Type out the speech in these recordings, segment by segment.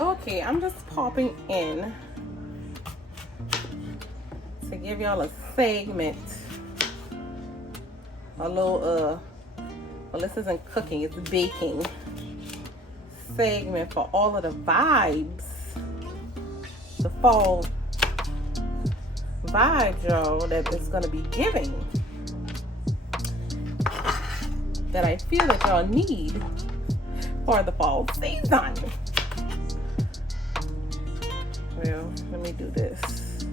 Okay, I'm just popping in to give y'all a segment, a little well, this isn't cooking, it's baking segment for all of the vibes, the fall vibes, y'all, that it's gonna be giving, that I feel that y'all need for the fall season. Well, let me do this.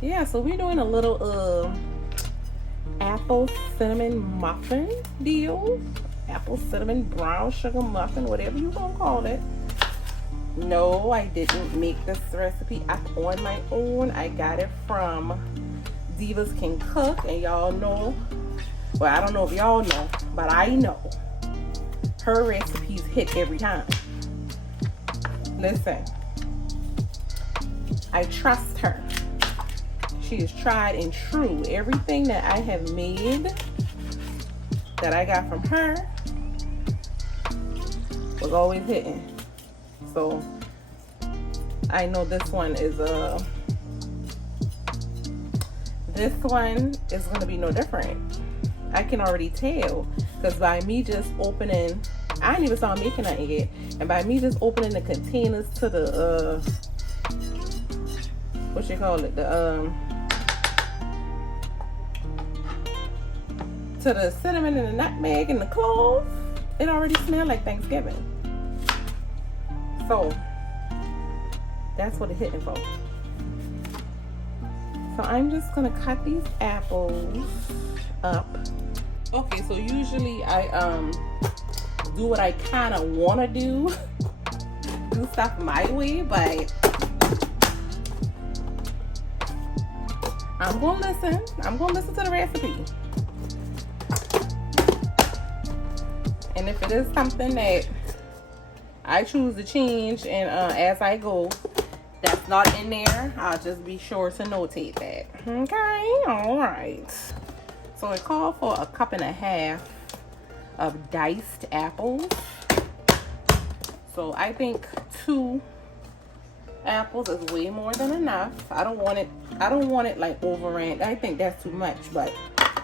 Yeah, so we're doing a little apple cinnamon muffin deal. Apple cinnamon brown sugar muffin, whatever you gonna call it. No, I didn't make this recipe up on my own. I got it from Divas Can Cook, and y'all know, well, I don't know if y'all know, but I know her recipes hit every time. Listen, I trust her. She is tried and true. Everything that I have made that I got from her was always hitting. So I know this one is gonna be no different. I can already tell, because by me just opening, I didn't even start making nothing yet, and by me just opening the containers to the what you call it, to the cinnamon and the nutmeg and the cloves, it already smelled like Thanksgiving. So that's what it's hitting for. So I'm just gonna cut these apples up. Okay, so usually I do what I kind of want to do stuff my way, but I'm gonna listen to the recipe, and if it is something that I choose to change and as I go, that's not in there, I'll just be sure to notate that. Okay, all right. So it called for 1.5 cups of diced apples. So I think 2 apples is way more than enough. I don't want it like overran. I think that's too much, but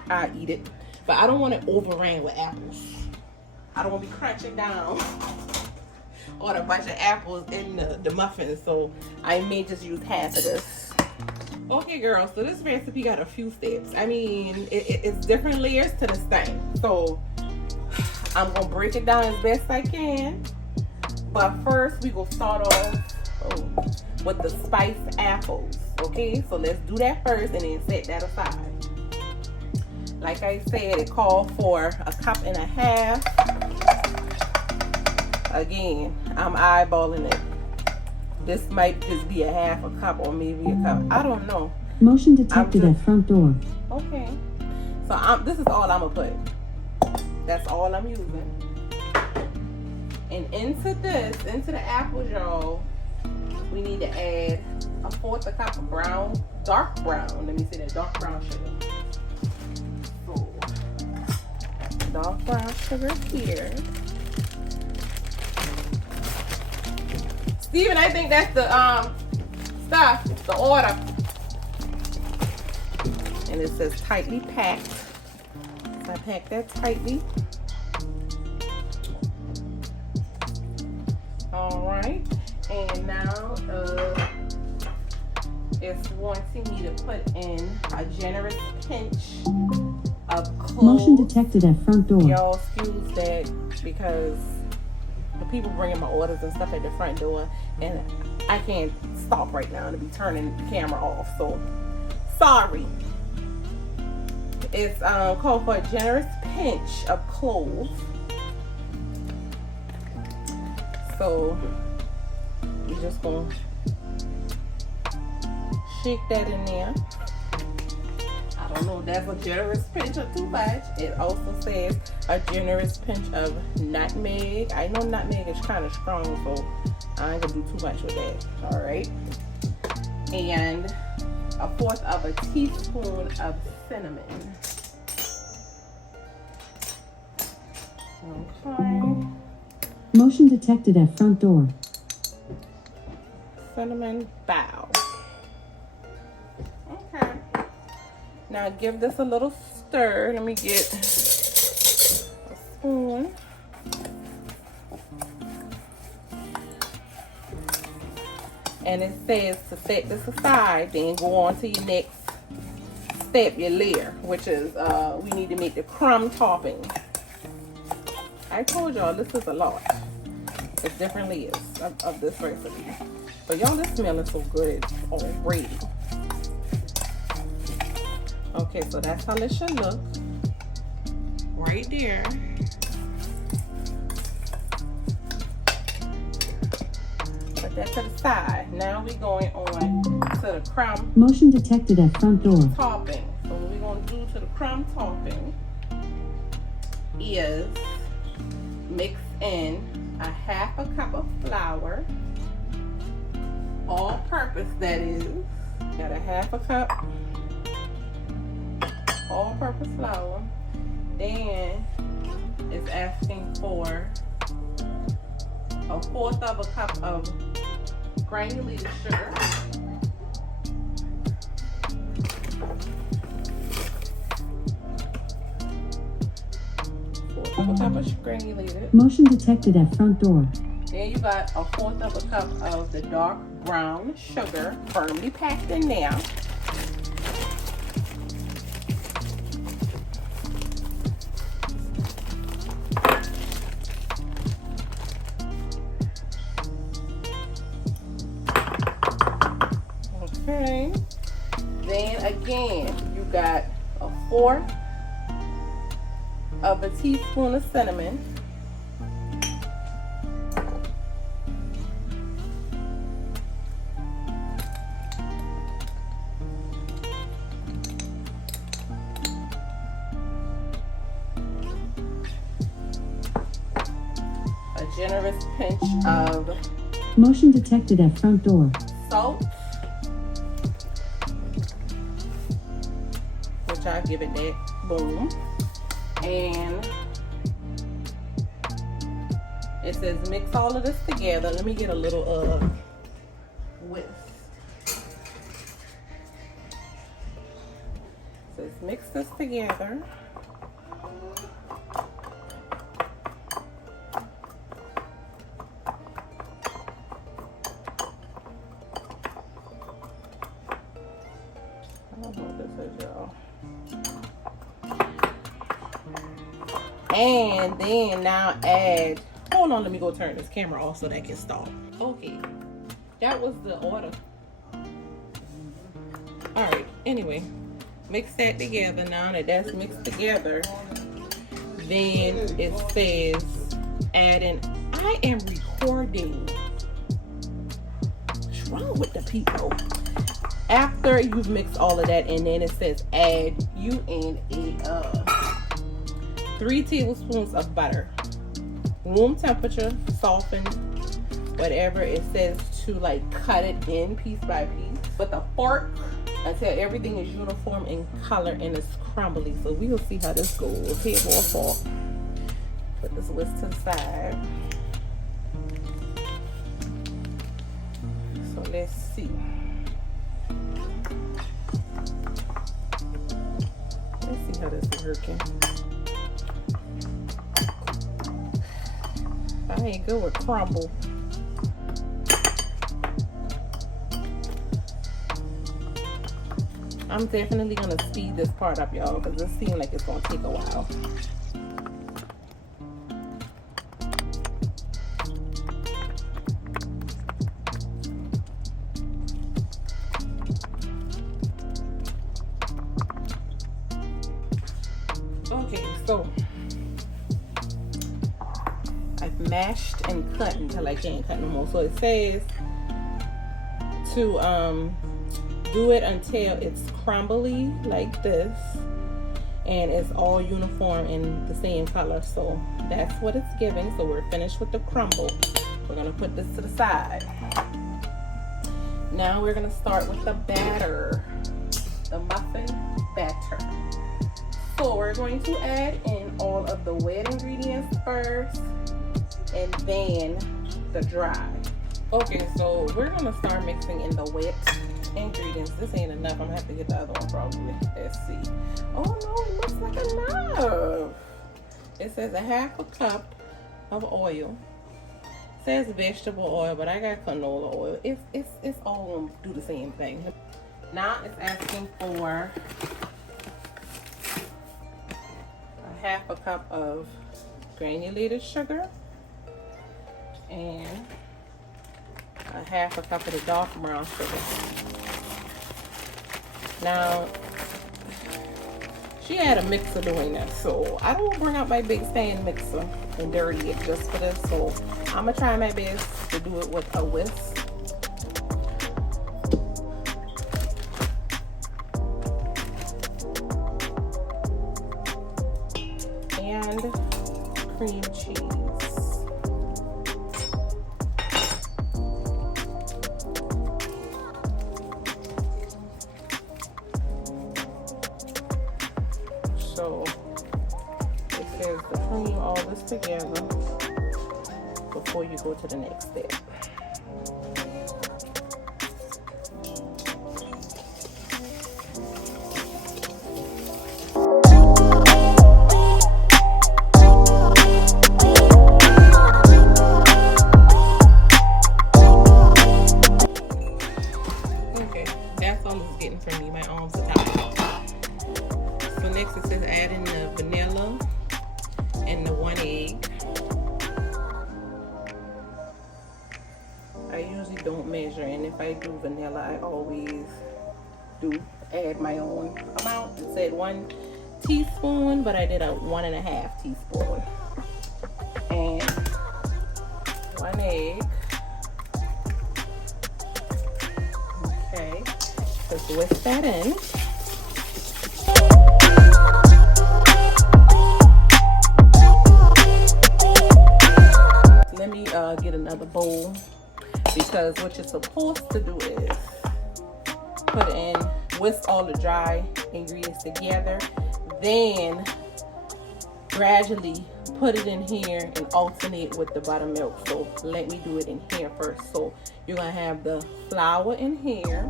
I eat it. But I don't want it overran with apples. I don't want to be crunching down on a bunch of apples in the muffins. So I may just use half of this. Okay, girls, so this recipe got a few steps. I mean, it's different layers to this thing. So I'm gonna break it down as best I can. But first, we gonna start off with the spiced apples. Okay, so let's do that first and then set that aside. Like I said, it called for 1.5 cups. Again, I'm eyeballing it. This might just be 1/2 cup or maybe a cup. I don't know. Motion detected at front door. Okay. So this is all I'm gonna put. That's all I'm using. And into the apples, y'all, we need to add 1/4 cup of brown, dark brown. Let me say that, dark brown sugar. So, dark brown sugar here. Steven, I think that's the stuff, the order. And it says tightly packed. So I pack that tightly. All right. And now it's wanting me to put in a generous pinch of cloves. Motion detected at front door. Y'all excuse that because the people bringing my orders and stuff at the front door, and I can't stop right now to be turning the camera off, so sorry. It's called for a generous pinch of cloves. So you're just gonna shake that in there. I don't know if that's a generous pinch or too much. It also says a generous pinch of nutmeg. I know nutmeg is kind of strong, so I ain't gonna do too much with that. All right. And 1/4 teaspoon of cinnamon. Okay. Motion detected at front door. Cinnamon bow. Okay. Now give this a little stir. Let me get a spoon. And it says to set this aside, then go on to your next step, your layer, which is we need to make the crumb topping. I told y'all this is a lot. It's different layers of this recipe. But y'all, this smelling so good already. Okay, so that's how it should look. Right there. Put that to the side. Now we're going on to the crumb. Motion detected at front door. Topping. So what we're going to do to the crumb topping is mix in a 1/2 cup of flour, all purpose that is. Got a 1/2 cup all purpose flour. Then it's asking for a 1/4 of a cup of granulated sugar. Granulated. Motion detected at front door. Then you got a 1/4 of a cup of the dark brown sugar, firmly packed in there. Okay. Then again, you got a 1/4 of a teaspoon of cinnamon. A generous pinch of Motion detected at front door. salt, which I give it that boom. And it says mix all of this together. Let me get a little whisk. It says mix this together. I don't know what this is, y'all. And then now add, hold on, let me go turn this camera off so that can stop. Okay, that was the order. All right, anyway, mix that together. Now that that's mixed together, then it says add in, I am recording. What's wrong with the people? After you've mixed all of that, and then it says add you in a 3 tablespoons of butter, room temperature, softened, whatever it says, to like cut it in piece by piece with a fork until everything is uniform in color and it's crumbly. So we will see how this goes. Here, go a fork. Put this whisk to the side. So let's see. Let's see how this is working. I ain't good with crumble. I'm definitely gonna speed this part up, y'all, because this seems like it's gonna take a while. Okay, so I've mashed and cut until I can't cut no more. So it says to do it until it's crumbly like this and it's all uniform in the same color. So that's what it's giving. So we're finished with the crumble. We're gonna put this to the side. Now we're gonna start with the batter, the muffin batter. So we're going to add in all of the wet ingredients first. and then the dry. Okay, so we're gonna start mixing in the wet ingredients. This ain't enough. I'm gonna have to get the other one probably. Let's see. Oh no, it looks like enough. It says a half a cup of oil. It says vegetable oil, but I got canola oil. It's all gonna do the same thing. Now it's asking for a half a cup of granulated sugar and a half a cup of the dark brown sugar. Now, she had a mixer doing this, so I don't bring out my big stand mixer and dirty it just for this. So I'm gonna try my best to do it with a whisk. And cream cheese. So it says to cream all this together before you go to the next step. Okay, that's all it's getting from me. My arms are tired. So next it says add in the vanilla and the 1 egg. I usually don't measure, and if I do vanilla, I always do add my own amount. It said 1 teaspoon, but I did a 1.5 teaspoon. And 1 egg. Okay, let's whisk that in. Let me get another bowl, because what you're supposed to do is put in, whisk all the dry ingredients together, then gradually put it in here and alternate with the buttermilk. So let me do it in here first. So you're gonna have the flour in here,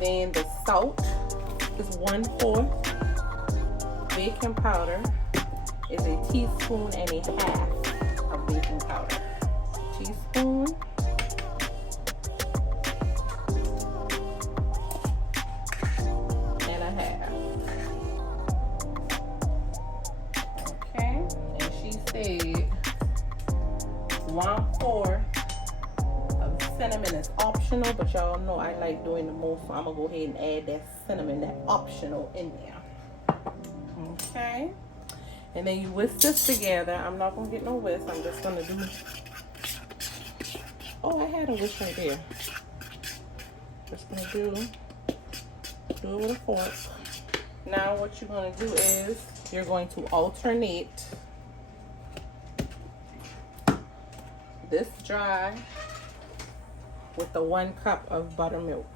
then the salt is 1/4, baking powder is 1.5 teaspoons of baking powder, teaspoon, and 1/2. Okay, and she said 1/4 of cinnamon is optional, but y'all know I like doing the most, so I'm gonna go ahead and add that cinnamon, that optional, in there. Okay. And then you whisk this together. I'm not gonna get no whisk. I'm just gonna do. Oh, I had a whisk right there. Just gonna do it with a fork. Now what you're gonna do is you're going to alternate this dry with the 1 cup of buttermilk.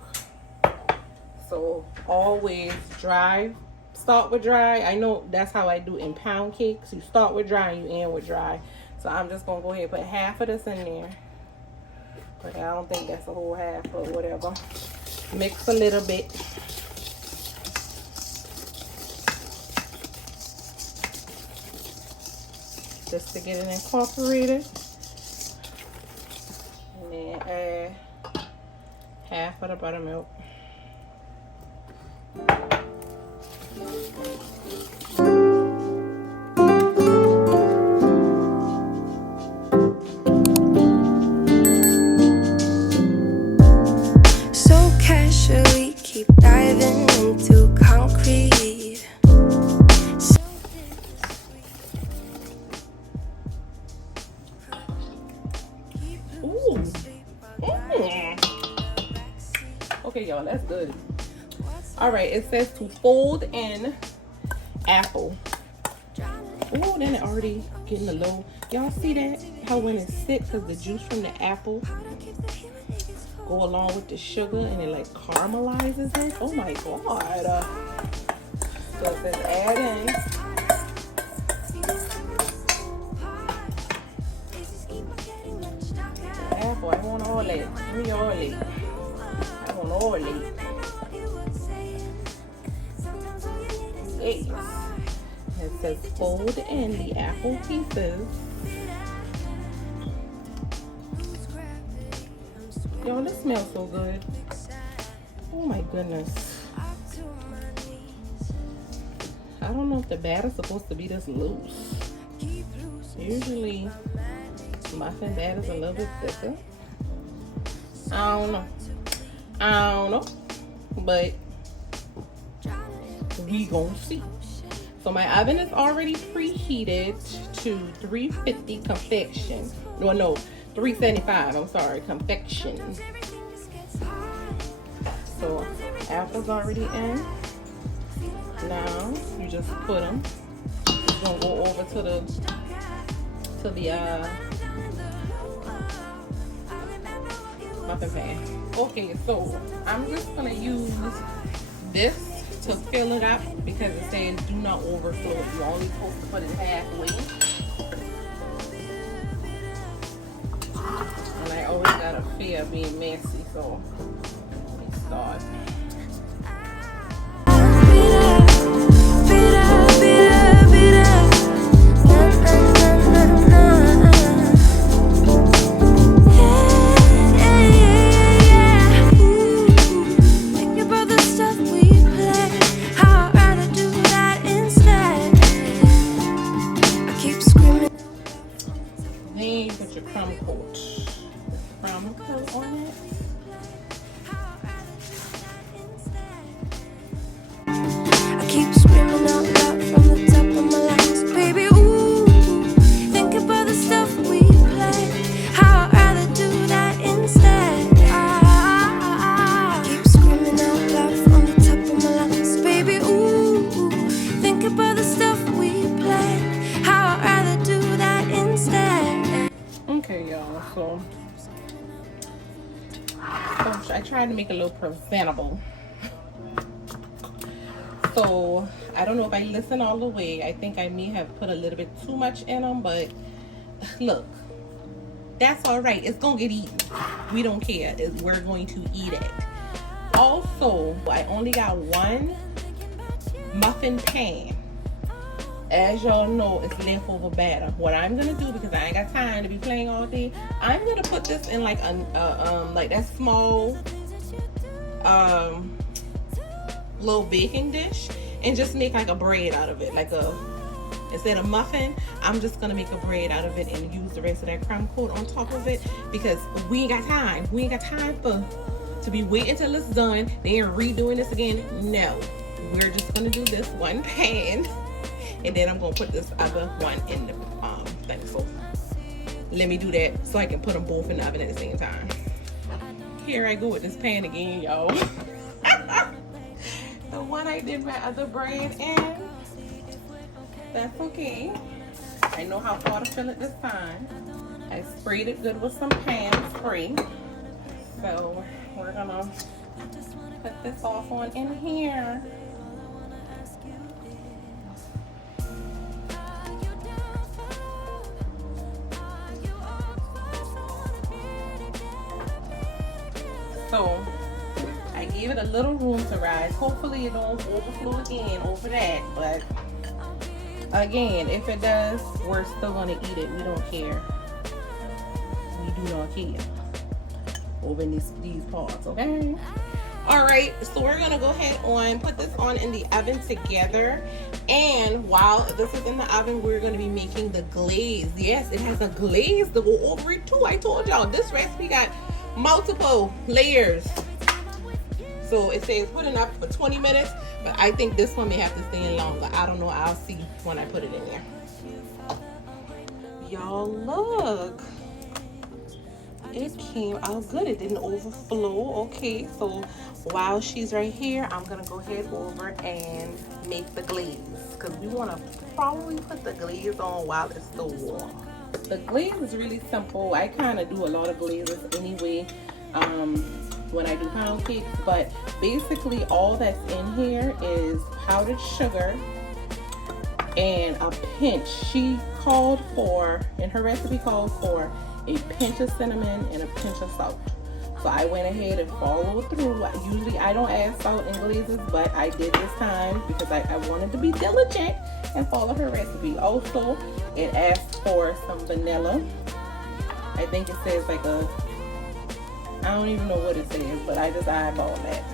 So always dry. Start with dry. I know that's how I do in pound cakes. You start with dry and you end with dry. So I'm just gonna go ahead and put half of this in there. But I don't think that's a whole half, but whatever. Mix a little bit. Just to get it incorporated. And then add half of the buttermilk. So casually keep diving into concrete. So Ooh. Okay, y'all, that's good. All right, it says to fold in apple. Oh, then it already getting a low. Y'all see that? How when it sits, because the juice from the apple go along with the sugar and it like caramelizes it. Oh my god. So it says add in for. I want all that. Give me all that. I want all that. Yes. It says fold in the apple pieces. Yo, this smells so good. Oh my goodness. I don't know if the batter's supposed to be this loose. Usually muffin batter's a little bit thicker. I don't know. But we gonna see. So my oven is already preheated to 350 convection. No, 375. I'm sorry, convection. So apples already in. Now you just put them. You're gonna go over to the muffin pan. Okay, so I'm just gonna use this to fill it up because it says do not overflow. You're only supposed to put it halfway. And I always got a fear of being messy, so let me start. I tried to make it a little presentable. So I don't know if I listened all the way. I think I may have put a little bit too much in them, but look, that's all right. It's gonna get eaten. We don't care. We're going to eat it. Also, I only got one muffin pan. As y'all know, it's leftover batter. What I'm gonna do, because I ain't got time to be playing all day, I'm gonna put this in like like that small little baking dish and just make like a bread out of it. Like instead of muffin, I'm just gonna make a bread out of it and use the rest of that crumb coat on top of it, because we ain't got time. We ain't got time to be waiting till it's done, then redoing this again. No, we're just gonna do this one pan. And then I'm gonna put this other one in the thing. So let me do that so I can put them both in the oven at the same time. Here I go with this pan again, y'all. The one I did my other bread in. That's okay. I know how far to fill it this time. I sprayed it good with some pan spray. So we're gonna put this off on in here. So I gave it a little room to rise. Hopefully it don't overflow again over that. But again, if it does, we're still gonna eat it. We don't care. We do not care over these parts, okay? All right, so we're gonna go ahead and put this on in the oven together. And while this is in the oven, we're gonna be making the glaze. Yes, it has a glaze to go over it too. I told y'all this recipe got multiple layers. So it says put it up for 20 minutes, but I think this one may have to stay in longer. I don't know. I'll see when I put it in there. Y'all look. It came out good. It didn't overflow. Okay, so while she's right here, I'm gonna go ahead over and make the glaze, because we want to probably put the glaze on while it's still warm. The glaze is really simple. I kind of do a lot of glazes anyway when I do pound cakes, but basically all that's in here is powdered sugar and a pinch. She called for, in her recipe called for a pinch of cinnamon and a pinch of salt. So I went ahead and followed through. Usually I don't add salt in glazes, but I did this time because I wanted to be diligent and follow her recipe. Also, it asked for some vanilla. I think it says like a, I don't even know what it says, but I just eyeballed that.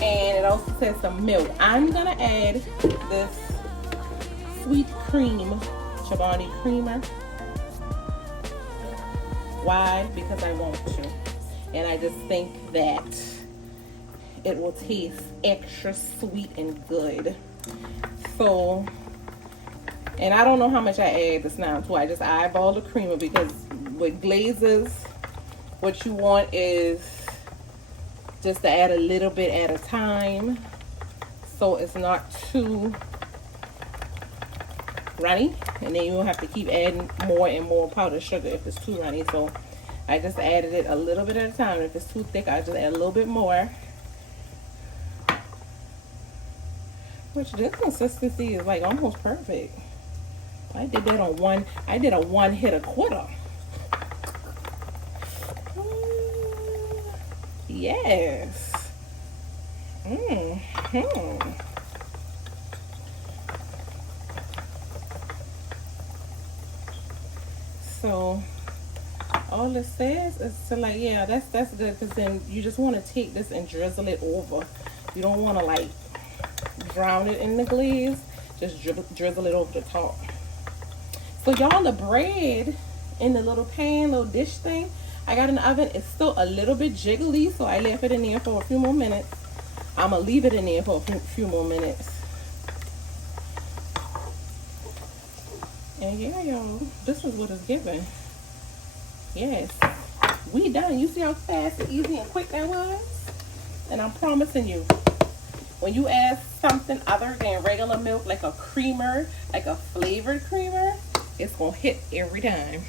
And it also says some milk. I'm gonna add this sweet cream, Chobani creamer. Why? Because I want to. And I just think that it will taste extra sweet and good. So, and I don't know how much I add this now too. I just eyeball the creamer because with glazes, what you want is just to add a little bit at a time, so it's not too runny, and then you will have to keep adding more and more powdered sugar if it's too runny. So I just added it a little bit at a time. If it's too thick, I just add a little bit more. Which this consistency is like almost perfect. I did that on one. I did a one hit a quarter. Yes. So all it says is to like, yeah, that's good, because then you just want to take this and drizzle it over. You don't want to like drown it in the glaze. Just drizzle it over the top. So y'all, the bread in the little pan, little dish thing I got in the oven, it's still a little bit jiggly, so I left it in there for a few more minutes. I'm gonna leave it in there for a few more minutes. And yeah, y'all, this is what it's giving. Yes, we done. You see how fast and easy and quick that was? And I'm promising you, when you add something other than regular milk, like a creamer, like a flavored creamer, it's gonna hit every time.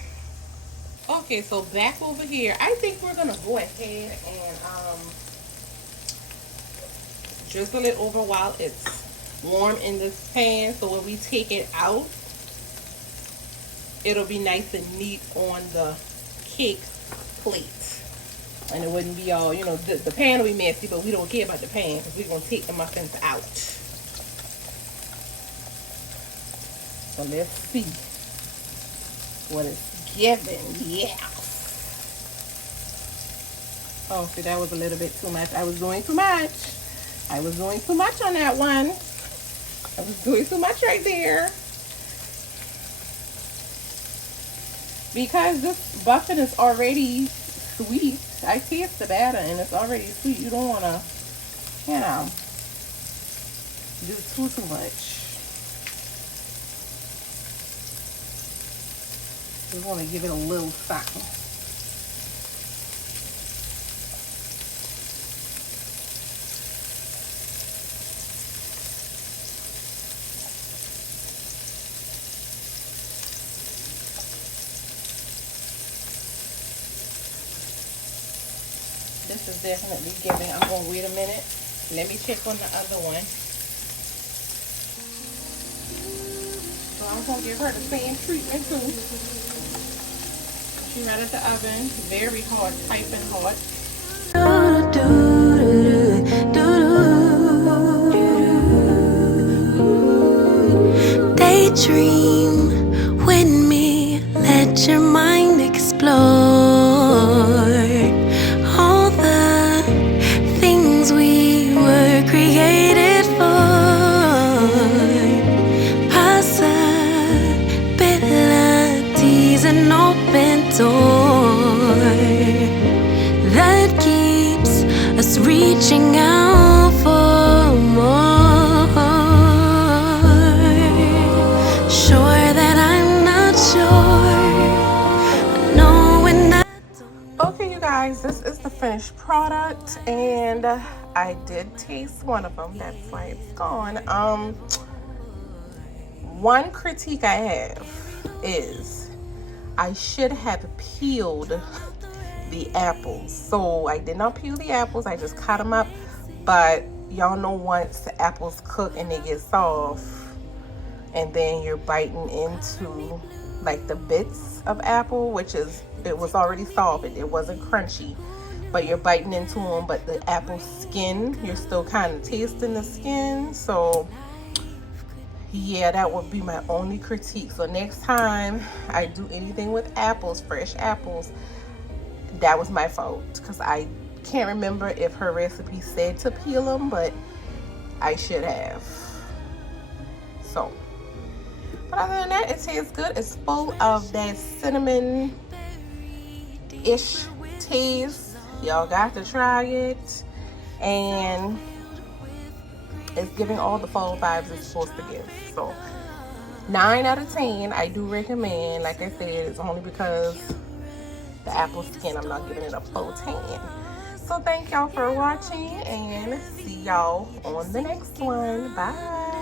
Okay, so back over here, I think we're gonna go ahead and drizzle it over while it's warm in this pan, so when we take it out, it'll be nice and neat on the cake plate, and it wouldn't be all, you know, the pan will be messy, but we don't care about the pan because we're gonna take the muffins out. So let's see what it's giving. Yeah. Oh, see, that was a little bit too much. I was doing too much. I was doing too much on that one. I was doing too much right there. Because this muffin is already sweet. I taste the batter and it's already sweet. You don't want to, you know, do too much. You want to give it a little something. This is definitely giving. I'm going to wait a minute. Let me check on the other one. So I'm going to give her the same treatment too. She right at the oven. Very hot, piping hot. Daydream with me. Let your mind explore. Created for possibilities, an open door that keeps us reaching out for more. Sure that I'm not sure. I know when I don't. Okay, you guys, this is the finished product, and I did taste one of them. That's why it's gone. One critique I have is I should have peeled the apples. So I did not peel the apples. I just cut them up. But y'all know once the apples cook and they get soft, and then you're biting into like the bits of apple, which is, it was already soft, it wasn't crunchy, but you're biting into them, but the apple skin, you're still kind of tasting the skin. So yeah, that would be my only critique. So next time I do anything with apples, fresh apples, that was my fault, because I can't remember if her recipe said to peel them, but I should have. So, but other than that, it tastes good. It's full of that cinnamon-ish taste. Y'all got to try it, and it's giving all the fall vibes it's supposed to give. So 9 out of 10. I do recommend. Like I said, it's only because the apple skin, I'm not giving it a full 10. So thank y'all for watching, and see y'all on the next one. Bye.